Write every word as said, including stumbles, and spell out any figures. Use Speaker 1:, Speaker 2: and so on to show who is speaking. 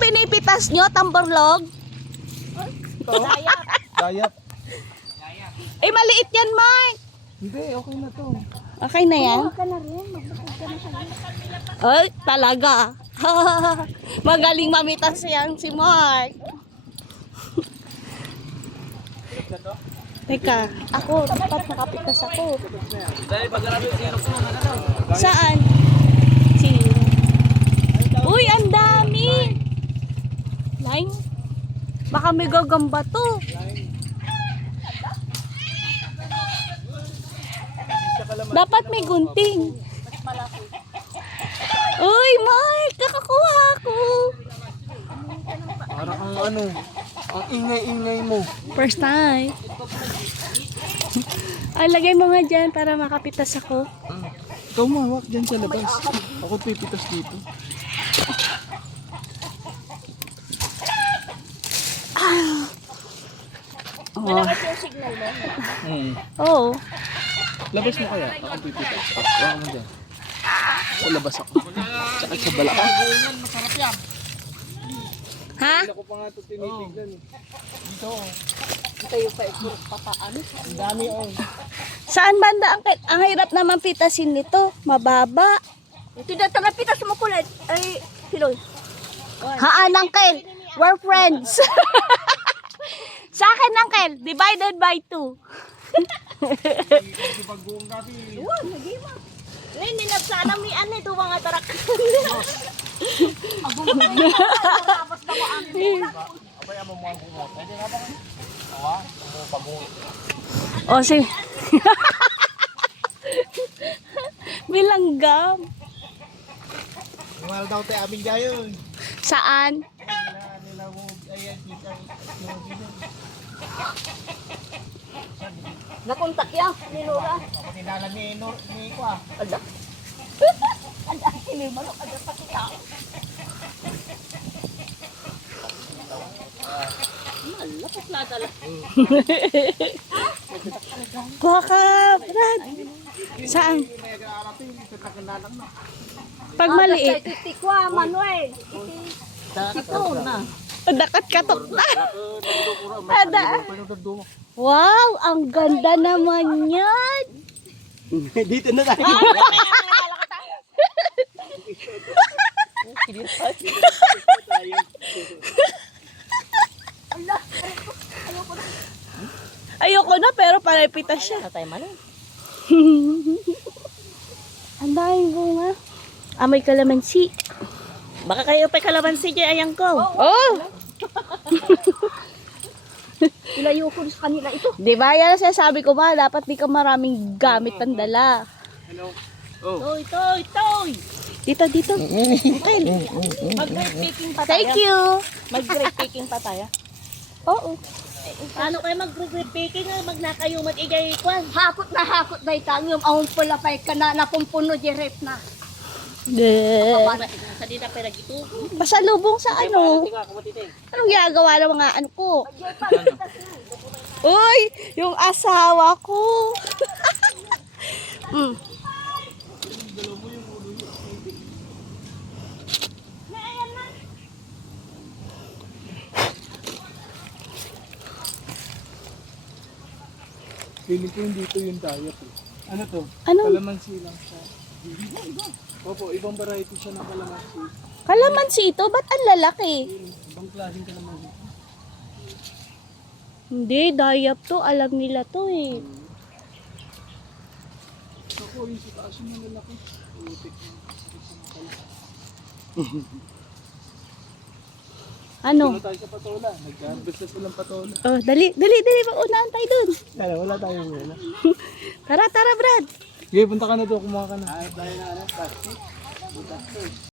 Speaker 1: pinipitas nyo, tamborlog?
Speaker 2: Dayap. Dayap.
Speaker 1: Eh, maliit yan, Mark.
Speaker 2: Hindi, okay na to.
Speaker 1: Okay na yan?
Speaker 3: Ka na rin. Magbukod ka na sa akin.
Speaker 1: Ay, talaga. Magaling mamitas yan si Mark. Teka, ako, dapat nakapitas ako. Saan? Sino? Uy, ang dami! Line? Baka may gagamba to. Dapat may gunting. Uy, Mark! Nakakuha ako!
Speaker 2: Parang ang ano, ang ingay-ingay mo.
Speaker 1: First time. Ay, lagay mo nga dyan para makapitas ako.
Speaker 2: Ah, ikaw mahawak dyan sa labas. Ako pipitas dito.
Speaker 1: Oh.
Speaker 3: Malakas yung signal mo.
Speaker 2: Hmm.
Speaker 1: Oh.
Speaker 2: Labas mo kaya, ako pipitas. Huwag mo dyan. Sa labas ako. Tsaka sa balakang. Masarap yan.
Speaker 1: Ha?
Speaker 2: Hindi ko pa nga ito tinitignan eh. Dito.
Speaker 3: Ito yung pa-ikot papaano.
Speaker 2: Ang dami oh.
Speaker 1: Saan banda ang, ang hirap naman pitasin nito? Mababa.
Speaker 3: Ito na tanapitas mo kulit. Ay, Piloy.
Speaker 1: Haan, Uncle. We're friends. Sa akin, Uncle. Divided by two.
Speaker 3: Uwan, lagi mo. Ngayon, nilagsanang ni Anne, ito mga tarak. Abong mo. Tapos na mo ang
Speaker 2: Abay, amo mo ang bunga. Pwede nga ba? Awa, amo pabunga.
Speaker 1: O, si... Bilanggam.
Speaker 2: Mahal daw tayo aming gayon.
Speaker 1: Saan?
Speaker 2: Nila mo, ayan, kita.
Speaker 3: nakontak ya, ni Nora.
Speaker 2: Ako tinala ni Nur, ni Kwa.
Speaker 3: Ala. Ala, hindi mo lang ada pa kita. Malakas na dala.
Speaker 1: Kuha ka, Brad. Saan? Pag maliit.
Speaker 3: Tikwa, Manuel. Ito na.
Speaker 1: Dakat katok na. Ada. Wow, ang ganda naman yan.
Speaker 2: Dito na tayo.
Speaker 1: Ayoko na pero palapitas siya.
Speaker 3: Tatay man.
Speaker 1: Ang daming bunga. Amoy kalamansi.
Speaker 3: Baka kayo pa kalamansi dyan, ayang ko.
Speaker 1: Oh!
Speaker 3: Ilayo ko sa kanila ito.
Speaker 1: Di ba? Yan ang sinasabi ko ma. Dapat di ka maraming gamit ang dala.
Speaker 2: Hello. Oh.
Speaker 3: Toy, toy, toy.
Speaker 1: Dito, dito. Okay.
Speaker 3: Mag-grade picking pa tayo.
Speaker 1: Thank you.
Speaker 3: Mag-grade picking pa tayo.
Speaker 1: Oo.
Speaker 3: Paano kayo mag-grade picking? Magnakayumat igay kwan. Hakot na hakot na itangiyom. Ahong pula pa ka na napumpuno di rep na.
Speaker 1: De.
Speaker 3: Para sa dita pera gitu.
Speaker 1: Pasalubong sa ano? Anong ginagawa ng mga ano ko? Uy! Yung asawa ko. mm.
Speaker 2: Feeling ko yung dito yung diet eh. Ano to?
Speaker 1: Ano?
Speaker 2: Kalamansi lang siya. Opo, ibang variety siya ng kalamansi.
Speaker 1: Kalamansi ito? Ba't ang lalaki?
Speaker 2: Ibang klaseng kalamansi.
Speaker 1: Hindi, dayap to. Alam nila to eh.
Speaker 2: Ako, yung sa taas yung lalaki. Utik.
Speaker 1: Ano?
Speaker 2: Wala tayo sa patola. Nag-harvest na silang patola.
Speaker 1: Oh, dali, dali, dali. Unahan tayo dun.
Speaker 2: Kala, wala tayong wala.
Speaker 1: Tara, tara, Brad.
Speaker 2: Okay, punta ka na doon. Kumuha ka na. Harap tayo na ano, plastic.